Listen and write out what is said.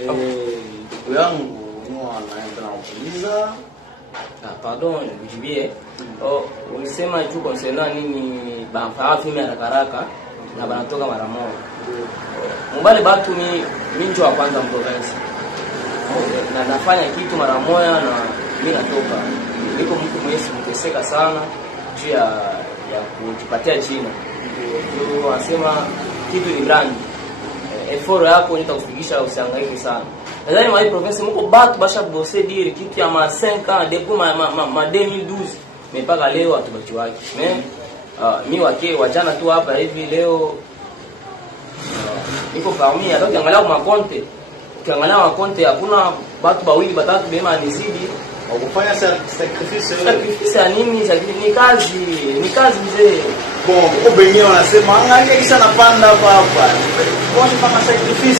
Ndugu yangu naenda kuuliza. Pardon, nijibie. Ulisema tu concernant nini bamfaa filme haraka na banatoka mara moja. Mbali batu mimi ndio wa kwanza mprovince. Na nafanya kitu mara moja na mimi natoka. Niko mtu mwesi mteseka sana juu ya kujipatia jina. Ndio wasema kitu ni brand. Effort yako nitakufikisha usihangaike sana. Nadhani mwa hii province mko batu basha bosser dire kitu ya ma 5 ans depuis ma 2012 mpaka leo atubachi wake. Mimi wake wajana tu hapa hivi leo niko parmi hata ukiangalia kwa makonte. Ukiangalia kwa konte hakuna watu bawili batatu bema nizidi Kufanya sacrifice ya nini? Ni kazi mzee. Bon, uko benyewe wanasema angalia kisha napanda hapa. Kwa sacrifice